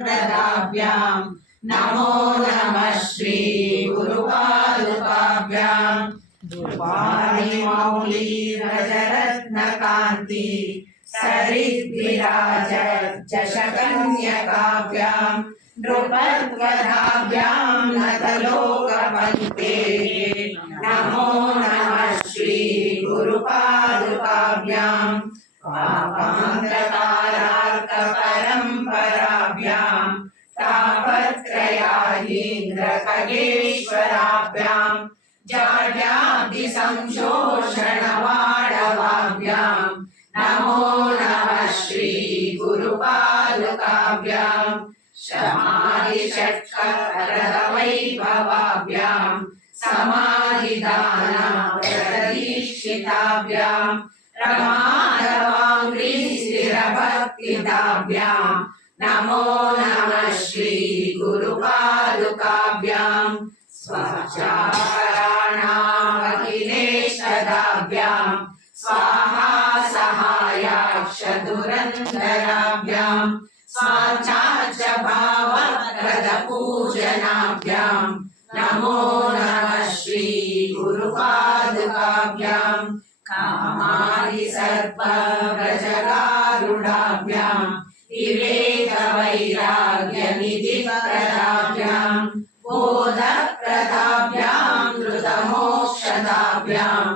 शततिप्रदाभ्याम् नमो नमः श्री गुरुपादुकाभ्याम् पाणिमौली रजरत्नकान्ति सरिद्विराज चषकन्यकाभ्याम् नृपद्वधाभ्याम् नतलोकपङ्क्ते नमो नमः श्री गुरुपादुकाभ्याम् पापान्धकारार्कपरम्पराभ्याम् तापत्रयाहीन्द्रखगेश्वराभ्याम् जाड्याब्धिसंशोषणवाडवाभ्याम् नमो नमः श्री गुरुपादुकाभ्याम् समाधिषट्करवैभवाभ्याम् समाधिदानप्रदीक्षिताभ्याम् रमाधवाङ्घ्रिस्थिरभक्तिदाभ्याम् नमो नमः श्री गुरुपादुकाभ्याम् स्वाचाराणामखिलेशदाभ्याम् स्वाहा सहायाक्षदुरन्दराभ्याम् स्वाचाच भावप्रदपूजनाभ्याम् नमो नमः श्री गुरुपादुकाभ्याम् कामादि सर्वव्रजगारुडाभ्याम् विवेकवैराग्यनिधिप्रदाभ्याम् बोधप्रदाभ्याम् धृतमोक्षदाभ्याम्